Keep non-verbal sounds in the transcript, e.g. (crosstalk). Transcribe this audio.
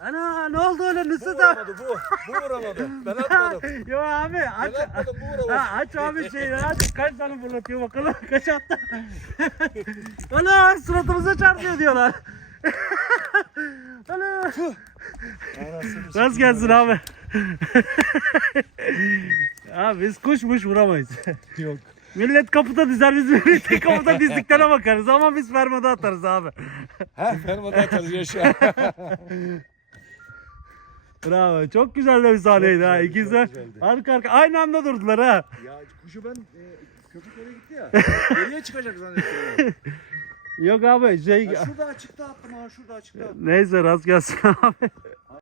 oldu öyle Bu Nusret abi? vuramadı bu. Bu vuramadı. (laughs) Ben atmadım. Yo abi aç. Ben atmadım bu vuramadı. Ha, aç abi şeyi aç. Kaç tane fırlatıyor bakalım. (laughs) Kaç attı? (laughs) Ana suratımıza çarpıyor diyorlar. Ana. Nasıl gelsin abi? abi biz kuşmuş vuramayız. Yok. Millet kapıda dizer biz millete kapıda dizdiklere bakarız ama biz fermada atarız abi. Ha fermada atarız yaşa. Bravo. Çok güzel de bir sahneydi ha. güzeldi, çok güzeldi. arka arka aynı anda durdular ha. ya kuşu ben e, köpek yere gitti ya. (laughs) Geriye çıkacak zannettim. Yok abi şey Ya şurada açıkta attım ha şurada açıkta attım. neyse rast gelsin (laughs) abi.